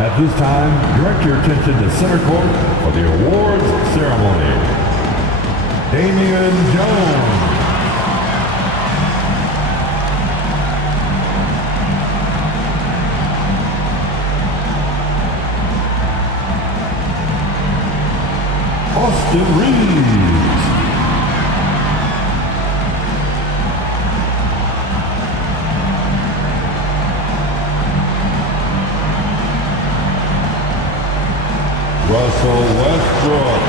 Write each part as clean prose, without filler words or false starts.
At this time, direct your attention to center court for the awards ceremony. Damian Jones. Austin Reeves. Russell Westbrook.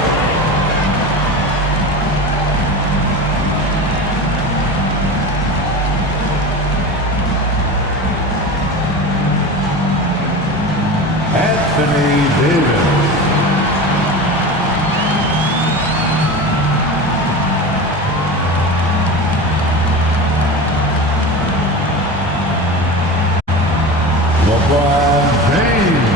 Anthony Davis. LeBron James.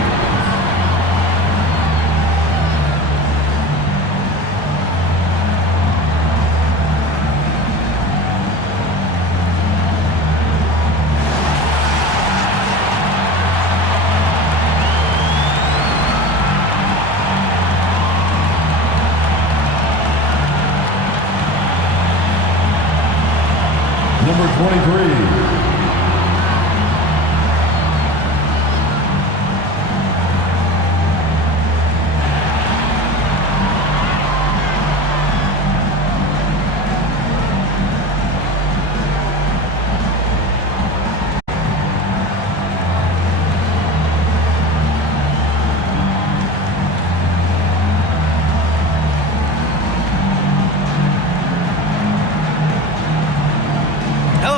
Number 23.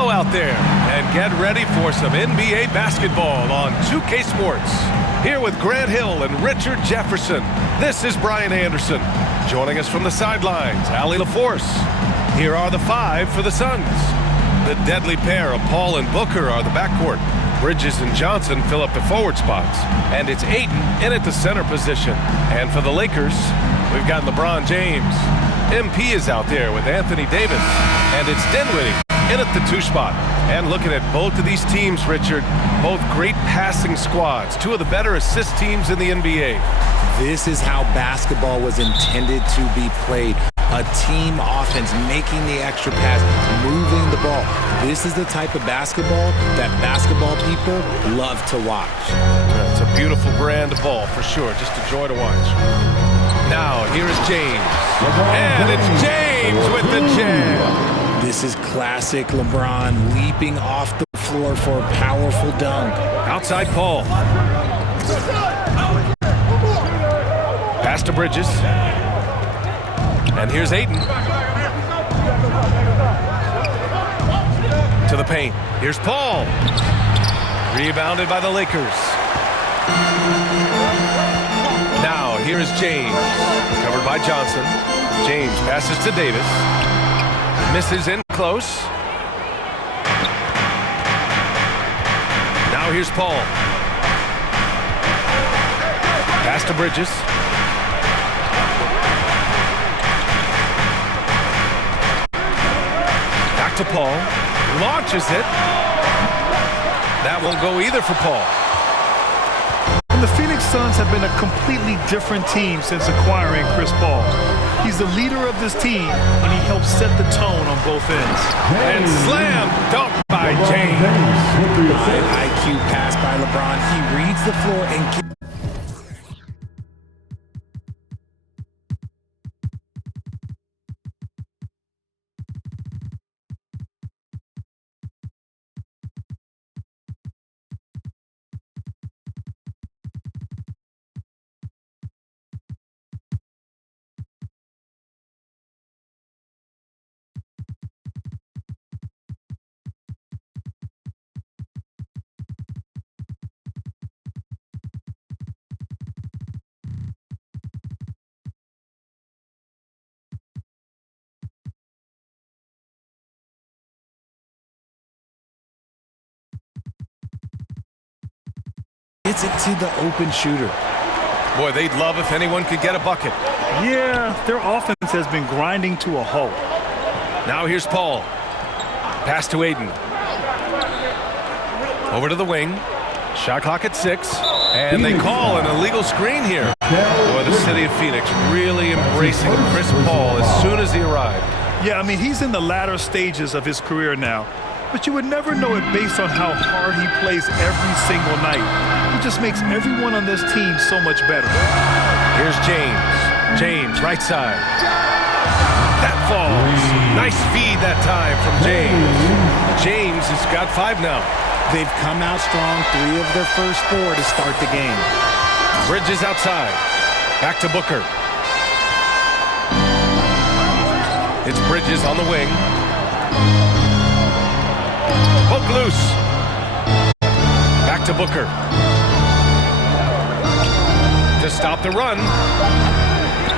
Out there and get ready for some NBA basketball on 2K Sports. Here with Grant Hill and Richard Jefferson, this is Brian Anderson. Joining us from the sidelines, Allie LaForce. Here are the five for the Suns. The deadly pair of Paul and Booker are the backcourt. Bridges and Johnson fill up the forward spots. And it's Ayton in at the center position. And for the Lakers, we've got LeBron James. MP is out there with Anthony Davis. And it's Dinwiddie in at the 2 spot. And looking at both of these teams, Richard, both great passing squads, 2 of the better assist teams in the NBA. This is how basketball was intended to be played. A team offense, making the extra pass, moving the ball. This is the type of basketball that basketball people love to watch. It's a beautiful brand of ball for sure, just a joy to watch. Now, here's James. And it's James with the jam. This is classic LeBron leaping off the floor for a powerful dunk. Outside Paul. Pass to Bridges. And here's Ayton. To the paint. Here's Paul. Rebounded by the Lakers. Now here's James. Covered by Johnson. James passes to Davis. Misses in close. Now here's Paul. Pass to Bridges. Back to Paul. Launches it. That won't go either for Paul. And the Phoenix Suns have been a completely different team since acquiring Chris Paul. He's the leader of this team, and he helps set the tone on both ends. And slam dunk by James. An IQ pass by LeBron. He reads the floor and gets it to the open shooter. Boy, they'd love if anyone could get a bucket. Yeah, their offense has been grinding to a halt. Now here's Paul. Pass to Ayton. Over to the wing. Shot clock at 6, and they call an illegal screen here. Boy, the city of Phoenix really embracing Chris Paul as soon as he arrived. Yeah, I mean, he's in the latter stages of his career now, but you would never know it based on how hard he plays every single night. He just makes everyone on this team so much better. Here's James. James, right side. That falls. Nice feed that time from James. James has got 5 now. They've come out strong, 3 of their first 4 to start the game. Bridges outside. Back to Booker. It's Bridges on the wing. Poke loose. Back to Booker. To stop the run.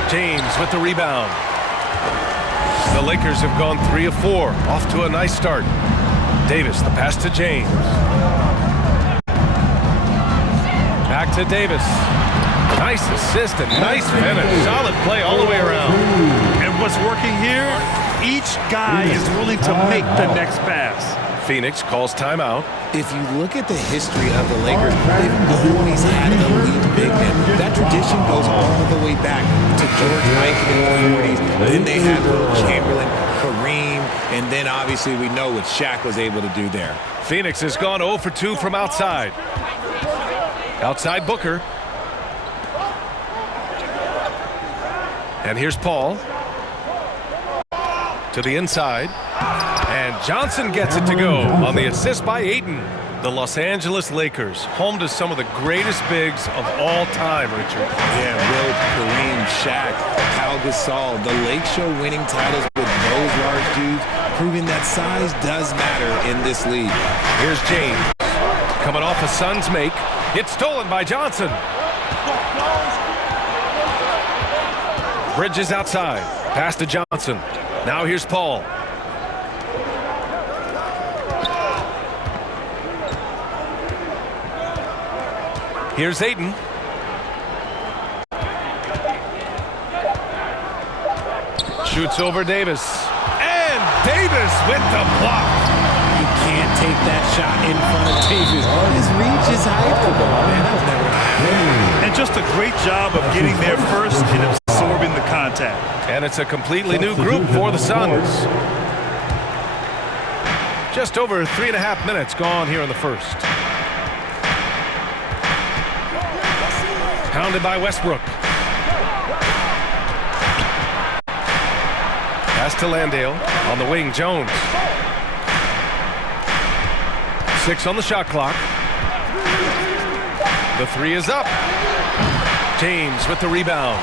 James with the rebound. The Lakers have gone 3 of 4. Off to a nice start. Davis, the pass to James. Back to Davis. Nice assist and nice finish. Solid play all the way around. And what's working here? Each guy is willing to make the next pass. Phoenix calls timeout. If you look at the history of the Lakers, they've always had elite big men. That tradition goes all the way back to George Mikan in the 40s. Then they had Will Chamberlain, Kareem, and then obviously we know what Shaq was able to do there. Phoenix has gone 0 for 2 from outside. Outside Booker. And here's Paul. To the inside. And Johnson gets it to go on the assist by Ayton. The Los Angeles Lakers, home to some of the greatest bigs of all time, Richard. Yeah, Wilt, Kareem, Shaq, Pau Gasol, the Lake Show winning titles with those large dudes, proving that size does matter in this league. Here's James, coming off a Suns make. It's stolen by Johnson. Bridges outside, pass to Johnson. Now here's Paul. Here's Ayton. Shoots over Davis. And Davis with the block. You can't take that shot in front of Davis. His reach is high. Come on, man. That was never happening. And just a great job of getting there first and absorbing the contact. And it's a completely new group for the Suns. Just over 3.5 minutes gone here in the first. Pounded by Westbrook. Pass to Landale. On the wing, Jones. 6 on the shot clock. The 3 is up. James with the rebound.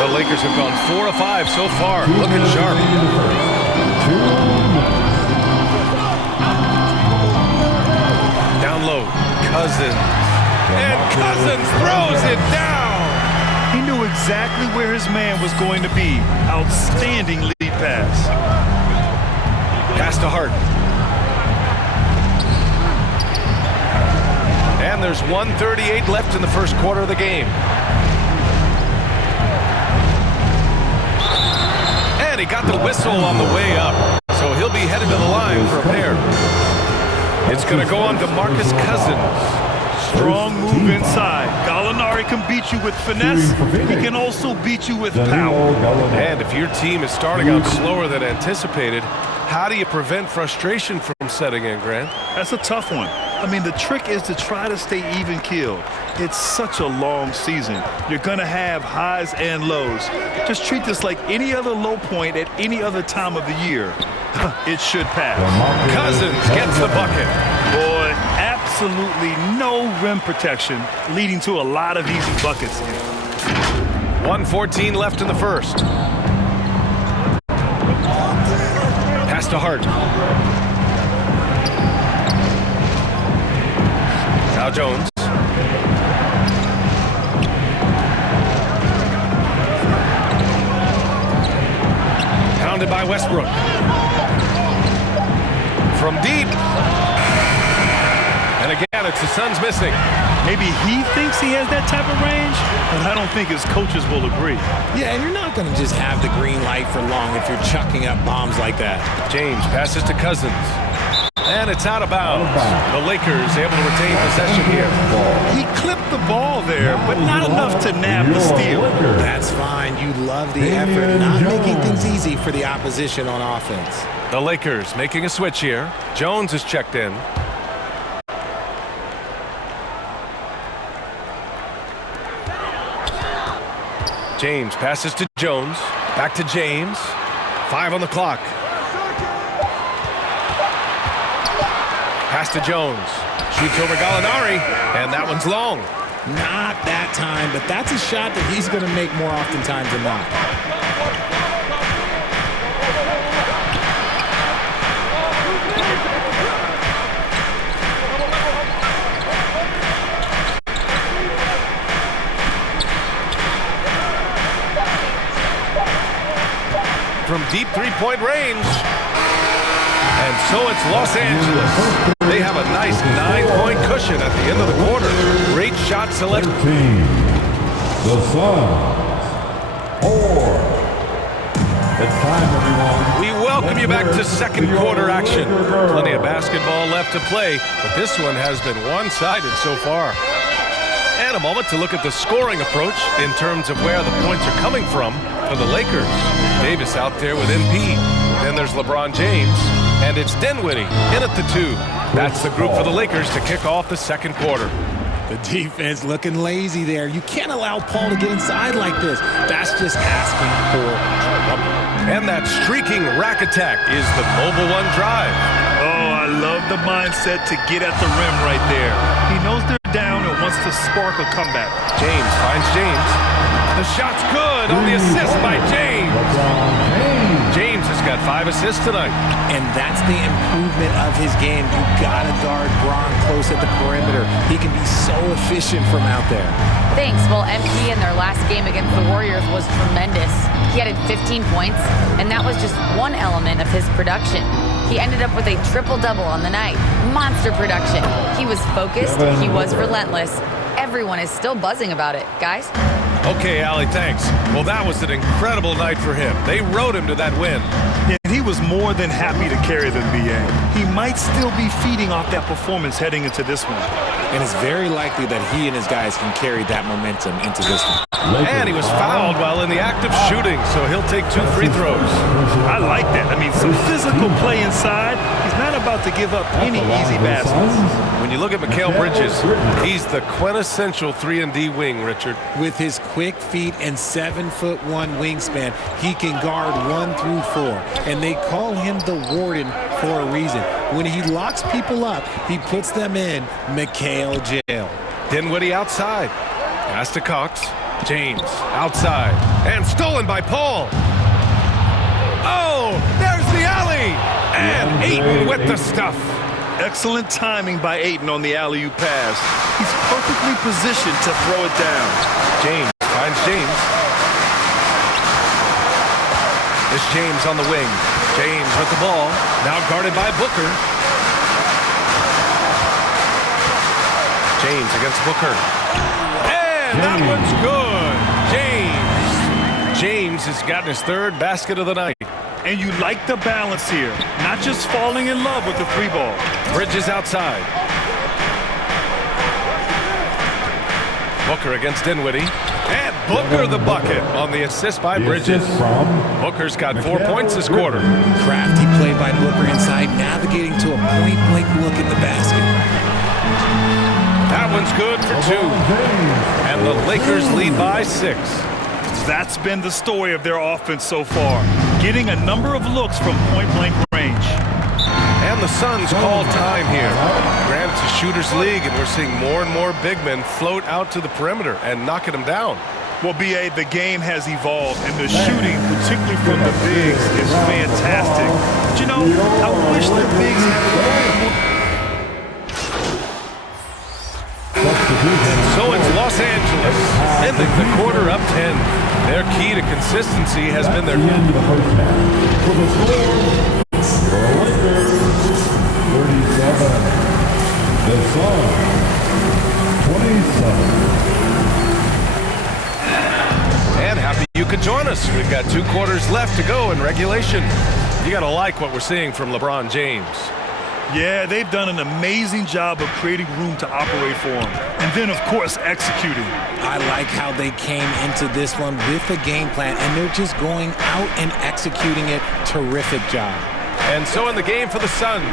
The Lakers have gone 4 of 5 so far. Looking sharp. Down low. Cousins. And Cousins throws it down. He knew exactly where his man was going to be. Outstanding lead pass. Pass to Hart. And there's 1:38 left in the first quarter of the game. And he got the whistle on the way up. So he'll be headed to the line for a pair. It's going to go on to Marcus Cousins. Strong move inside. Gallinari can beat you with finesse. He can also beat you with power. And if your team is starting out slower than anticipated, how do you prevent frustration from setting in, Grant? That's a tough one. I mean, the trick is to try to stay even-keeled. It's such a long season. You're going to have highs and lows. Just treat this like any other low point at any other time of the year. It should pass. Cousins gets the bucket. Boy, absolutely no rim protection, leading to a lot of easy buckets. 1:14 left in the first. Pass to Hart. Now Jones. Pounded by Westbrook. From deep. And again, it's the Suns missing. Maybe he thinks he has that type of range, but I don't think his coaches will agree. Yeah, and you're not going to just have the green light for long if you're chucking up bombs like that. James passes to Cousins. And it's out of bounds. The Lakers able to retain possession here. He clipped the ball there, but not enough to nab the steal. That's fine. You love the effort, not making things easy for the opposition on offense. The Lakers making a switch here. Jones is checked in. James passes to Jones. Back to James. 5 on the clock. Pass to Jones. Shoots over Gallinari, and that one's long. Not that time, but that's a shot that he's going to make more oftentimes than not. From deep three-point range. And so it's Los Angeles. They have a nice 9-point cushion at the end of the quarter. Great shot selection. 13. The Suns. 4. It's time, everyone. We welcome you back to second quarter action. Plenty of basketball left to play, but this one has been one-sided so far. And a moment to look at the scoring approach in terms of where the points are coming from for the Lakers. Davis out there with MP. Then there's LeBron James. And it's Dinwiddie in at the 2. That's the group for the Lakers to kick off the second quarter. The defense looking lazy there. You can't allow Paul to get inside like this. That's just asking for trouble. And that streaking rack attack is the mobile one drive. Oh, I love the mindset to get at the rim right there. He knows they're down and wants to spark a comeback. James finds James. The shot's good on the assist by James. James has got 5 assists tonight. And that's the improvement of his game. You gotta guard Bron close at the perimeter. He can be so efficient from out there. Thanks. Well, MP in their last game against the Warriors was tremendous. He added 15 points, and that was just one element of his production. He ended up with a triple-double on the night. Monster production. He was focused. He was relentless. Everyone is still buzzing about it. Guys? Okay, Allie, thanks. Well, that was an incredible night for him. They rode him to that win. And he was more than happy to carry them, B.A. He might still be feeding off that performance heading into this one. And it's very likely that he and his guys can carry that momentum into this one. And he was fouled while in the act of shooting, so he'll take 2 free throws. I like that. I mean, some physical play inside. He's not about to give up any easy baskets. When you look at Mikal Bridges, he's the quintessential 3-and-D wing, Richard. With his quick feet and 7'1" wingspan, he can guard 1 through 4. And they call him the Warden for a reason. When he locks people up, he puts them in Mikal jail. Dinwiddie outside. Pass to Cox. James outside. And stolen by Paul. Oh, there's the alley. And Ayton with the stuff. Excellent timing by Ayton on the alley-oop pass. He's perfectly positioned to throw it down. James finds James. This James on the wing. James with the ball. Now guarded by Booker. James against Booker. And that one's good. James has gotten his 3rd basket of the night. And you like the balance here. Not just falling in love with the 3-ball. Bridges outside. Booker against Dinwiddie. And Booker the bucket on the assist by Bridges. Booker's got 4 points this quarter. Crafty play by Booker inside, navigating to a point-blank look at the basket. That one's good for 2. And the Lakers lead by 6. That's been the story of their offense so far. Getting a number of looks from point-blank range. And the Suns call time here. Granted, it's a shooter's league, and we're seeing more and more big men float out to the perimeter and knocking them down. Well, B.A., the game has evolved, and the shooting, particularly from the bigs, is fantastic. But, you know, I wish the bigs had a little more. So it's Los Angeles, ending the quarter up 10. Their key to consistency has been their... End of the first half. For the score, your Lakers, 37. The Suns, 27. And happy you could join us. We've got 2 quarters left to go in regulation. You got to like what we're seeing from LeBron James. Yeah, they've done an amazing job of creating room to operate for him. And then, of course, executing. I like how they came into this one with a game plan, and they're just going out and executing it. Terrific job. And so in the game for the Suns,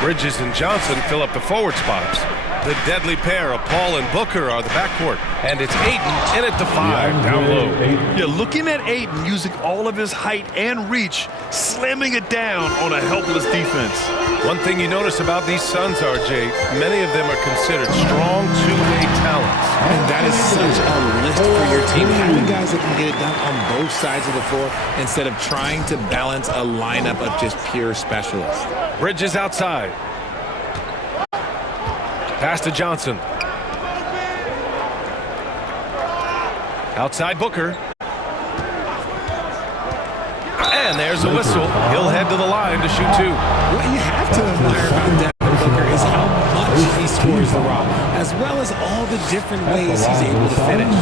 Bridges and Johnson fill up the forward spots. The deadly pair of Paul and Booker are the backcourt. And it's Ayton in at the 5, down low. Yeah, looking at Ayton using all of his height and reach, slamming it down on a helpless defense. One thing you notice about these Suns, RJ, many of them are considered strong two-way talents. And that is such a lift for your team. Having guys that can get it done on both sides of the floor instead of trying to balance a lineup of just pure specialists. Bridges outside. Pass to Johnson. Outside Booker. And there's a whistle. He'll head to the line to shoot 2. What you have to admire about Devin Booker is how much he scores the rock, as well as all the different ways he's able to finish.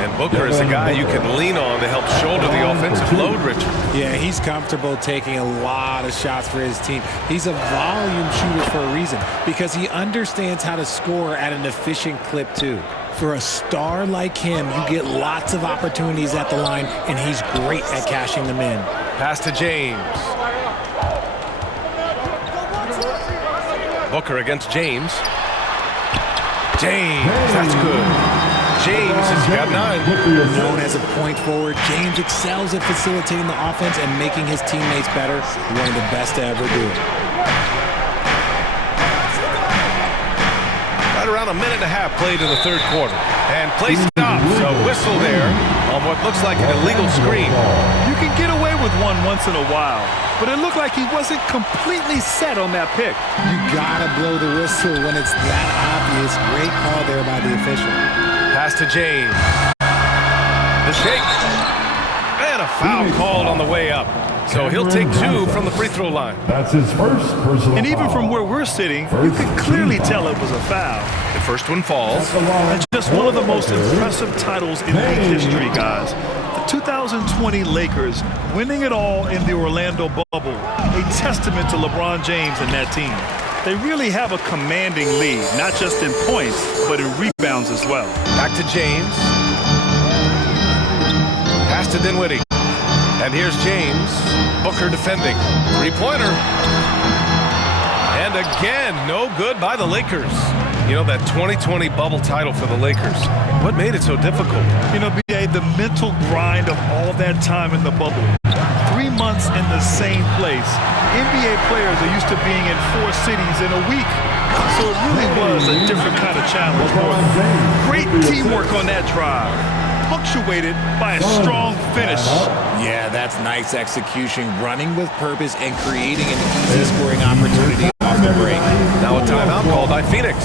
And Booker is a guy you can lean on to help shoulder the offensive load, Richard. Yeah, he's comfortable taking a lot of shots for his team. He's a volume shooter for a reason, because he understands how to score at an efficient clip, too. For a star like him, you get lots of opportunities at the line, and he's great at cashing them in. Pass to James. Booker against James. James, that's good. James has got 9. Known as a point forward, James excels at facilitating the offense and making his teammates better. One of the best to ever do it. Right around a minute and a half played in the third quarter. And play stops. A whistle there on what looks like an illegal screen. You can get away with one once in a while, but it looked like he wasn't completely set on that pick. You gotta blow the whistle when it's that obvious. Great call there by the official. Pass to James. The shake. And a foul called on the way up. So he'll take 2 from the free throw line. That's his first personal And even foul. from where we're sitting, you could clearly tell it was a foul. The first one falls. And just one of the most impressive titles in league history, guys. The 2020 Lakers winning it all in the Orlando bubble. A testament to LeBron James and that team. They really have a commanding lead, not just in points, but in rebounds as well. Back to James. Pass to Dinwiddie. And here's James. Booker defending. 3-pointer. And again, no good by the Lakers. You know, that 2020 bubble title for the Lakers. What made it so difficult? You know, B.A., the mental grind of all that time in the bubble. 3 months in the same place. NBA players are used to being in 4 cities in a week. So it really was a different kind of challenge for them. Great teamwork on that drive, punctuated by a strong finish. Yeah, that's nice execution, running with purpose and creating an easy scoring opportunity off the break. Now a timeout called by Phoenix.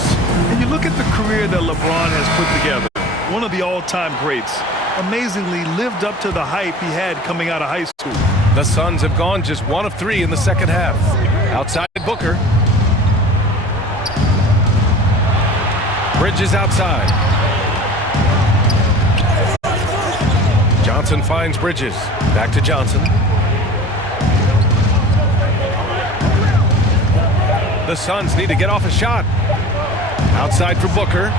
And you look at the career that LeBron has put together. One of the all-time greats. Amazingly lived up to the hype he had coming out of high school. The Suns have gone just 1 of 3 in the second half. Outside Booker. Bridges outside. Johnson finds Bridges. Back to Johnson. The Suns need to get off a shot. Outside for Booker.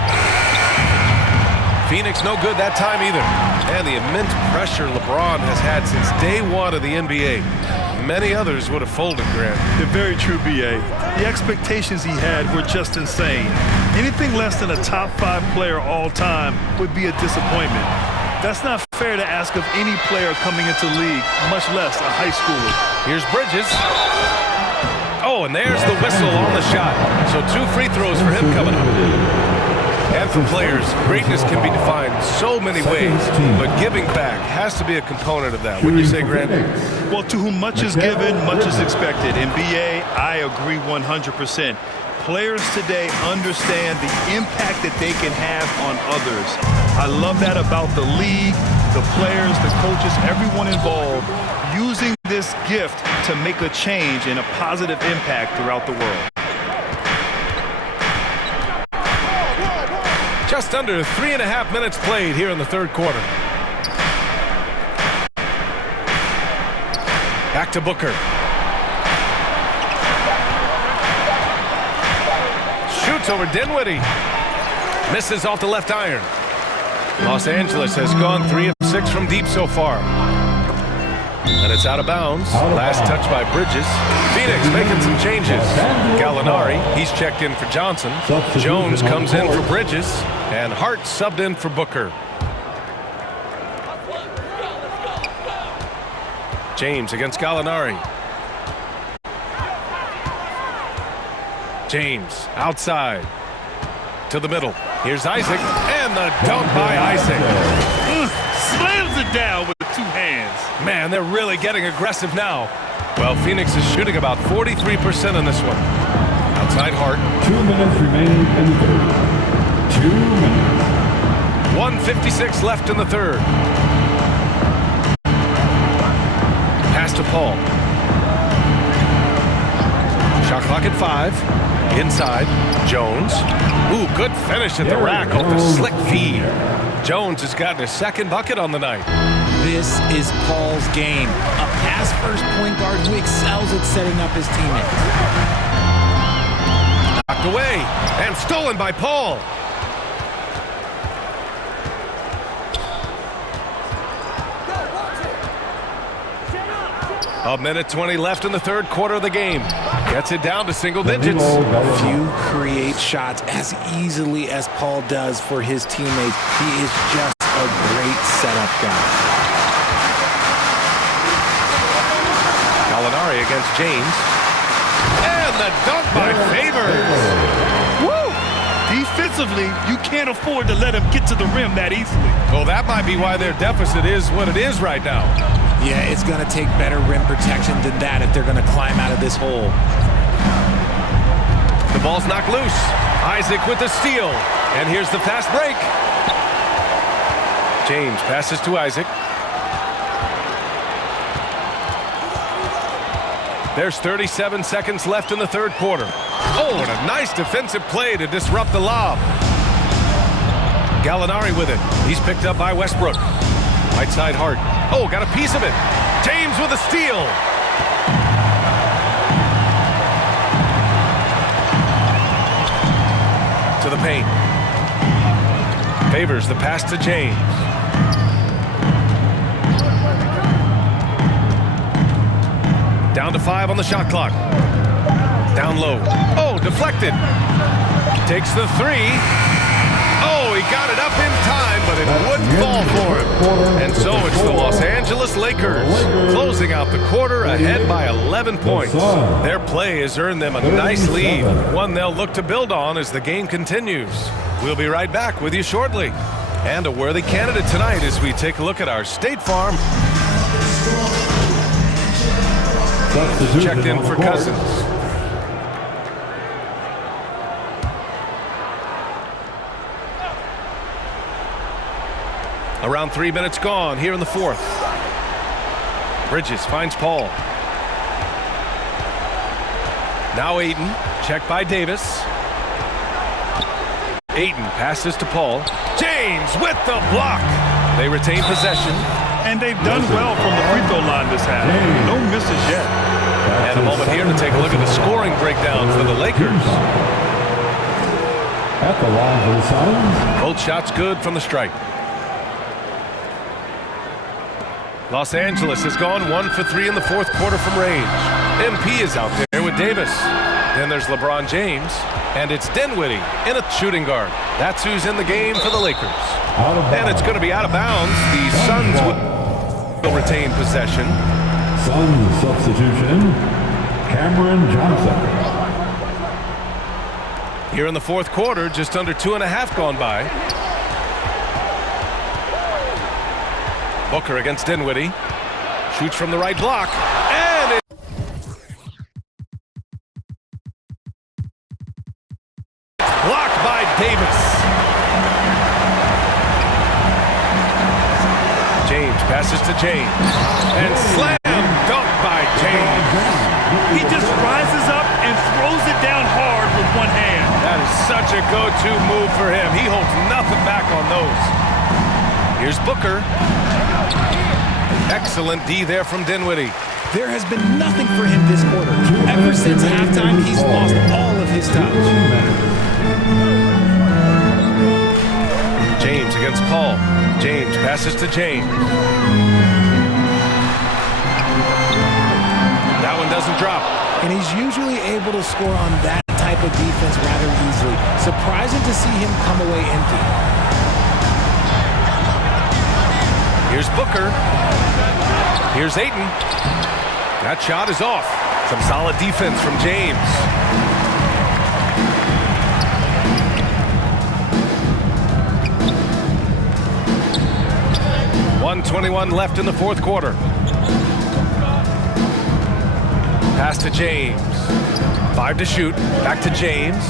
Phoenix no good that time either. And the immense pressure LeBron has had since day 1 of the NBA. Many others would have folded, Grant. They're very true, B.A. The expectations he had were just insane. Anything less than a top 5 player all time would be a disappointment. That's not fair to ask of any player coming into the league, much less a high schooler. Here's Bridges. Oh, and there's the whistle on the shot. So 2 free throws for him coming up. And for players, greatness can be defined so many ways, but giving back has to be a component of that. Wouldn't you say, Grant? Well, to whom much is given, much is expected. In BA, I agree 100%. Players today understand the impact that they can have on others. I love that about the league, the players, the coaches, everyone involved, using this gift to make a change and a positive impact throughout the world. Just under 3.5 minutes played here in the third quarter. Back to Booker. shoots over Dinwiddie. Misses off the left iron. Los Angeles has gone 3 of 6 from deep so far. And it's out of bounds. Last touch by Bridges. Phoenix making some changes. Gallinari, he's checked in for Johnson. Jones comes in for Bridges. And Hart subbed in for Booker. James against Gallinari. James outside to the middle. Here's Isaac, and the dunk by Isaac. Slams it down with 2 hands. Man, they're really getting aggressive now. Well, Phoenix is shooting about 43% on this one. Outside Hart. 2 minutes remaining in the third. 2 minutes. 1:56 left in the third. Pass to Paul. Shot clock at 5. Inside, Jones. Ooh, good finish at the rack off a slick feed. Jones has gotten his 2nd bucket on the night. This is Paul's game. A pass-first point guard who excels at setting up his teammates. Knocked away and stolen by Paul. A minute 20 left in the third quarter of the game. Gets it down to single digits. Few create shots as easily as Paul does for his teammates. He is just a great setup guy. Gallinari against James. And the dunk by Favors. Woo! Defensively, you can't afford to let him get to the rim that easily. Well, that might be why their deficit is what it is right now. Yeah, it's going to take better rim protection than that if they're going to climb out of this hole. The ball's knocked loose. Isaac with the steal. And here's the fast break. James passes to Isaac. There's 37 seconds left in the third quarter. Oh, and a nice defensive play to disrupt the lob. Gallinari with it. He's picked up by Westbrook. Right side Hart. Oh, got a piece of it. James with a steal. To the paint. Favors the pass to James. Down to 5 on the shot clock. Down low. Oh, deflected. Takes the 3. Oh, he got it up in time, but it wouldn't fall for him. And so it's the Los Angeles Lakers closing out the quarter ahead by 11 points. Their play has earned them a nice lead, one they'll look to build on as the game continues. We'll be right back with you shortly. And a worthy candidate tonight as we take a look at our State Farm. Checked in for Cousins. Around 3 minutes gone here in the fourth. Bridges finds Paul. Now Ayton, checked by Davis. Ayton passes to Paul. James with the block. They retain possession. And they've done well from the free throw line this half. No misses yet. And a moment here to take a look at the scoring breakdown for the Lakers. At the line for the SUNS. Both shots good from the stripe. Los Angeles has gone 1 for 3 in the fourth quarter from range. MP is out there with Davis. Then there's LeBron James. And it's Dinwiddie in a shooting guard. That's who's in the game for the Lakers. And it's going to be out of bounds. The Suns will retain possession. Suns substitution, Cameron Johnson. Here in the fourth quarter, just under 2.5 gone by. Booker against Dinwiddie. Shoots from the right block. And it blocked by Davis. James passes to James. And slam dunk by James. He just rises up and throws it down hard with one hand. That is such a go-to move for him. He holds nothing back on those. Here's Booker. Excellent D there from Dinwiddie. There has been nothing for him this quarter. Ever since halftime, he's lost all of his touch. against Paul. James passes to James. That one doesn't drop. And he's usually able to score on that type of defense rather easily. Surprising to see him come away empty. Here's Booker. Here's Ayton. That shot is off. Some solid defense from James. .121 left in the fourth quarter. Pass to James. 5 to shoot. Back to James.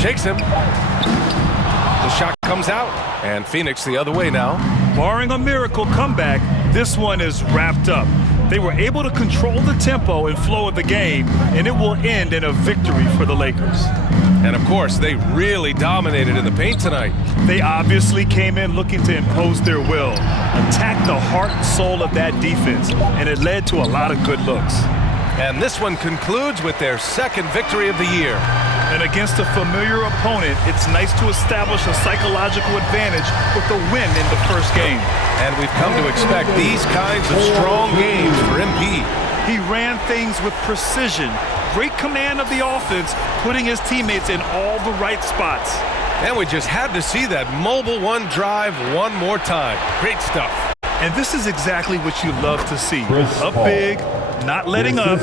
Shakes him. The shot comes out. And Phoenix the other way now. Barring a miracle comeback, this one is wrapped up. They were able to control the tempo and flow of the game, and it will end in a victory for the Lakers. And of course, they really dominated in the paint tonight. They obviously came in looking to impose their will, attack the heart and soul of that defense, and it led to a lot of good looks. And this one concludes with their second victory of the year. And against a familiar opponent, it's nice to establish a psychological advantage with a win in the first game. And we've come to expect these kinds of strong games for MP. He ran things with precision, great command of the offense, putting his teammates in all the right spots. And we just had to see that mobile one drive one more time. Great stuff. And this is exactly what you love to see. Up big, not letting up.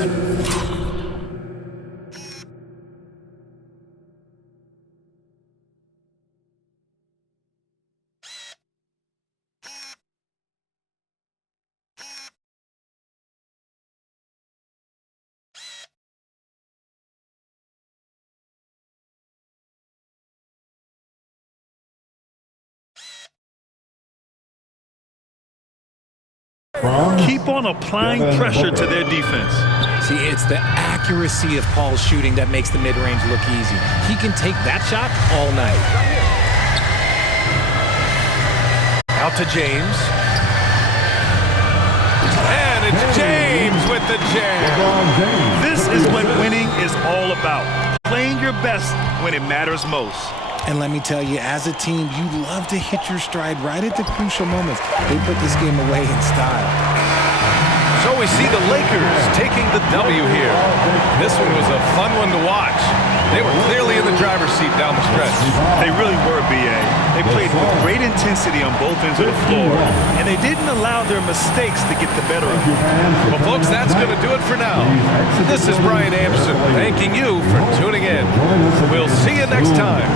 Keep on applying pressure to their defense. See, it's the accuracy of Paul's shooting that makes the mid-range look easy. He can take that shot all night. Out to James. And it's James with the jam. This is what winning is all about. Playing your best when it matters most. And let me tell you, as a team, you love to hit your stride right at the crucial moments. They put this game away in style. So we see the Lakers taking the W here. This one was a fun one to watch. They were clearly in the driver's seat down the stretch. They really were, B.A. They played with great intensity on both ends of the floor, and they didn't allow their mistakes to get the better of them. Well, folks, that's going to do it for now. This is Brian Anderson thanking you for tuning in. We'll see you next time.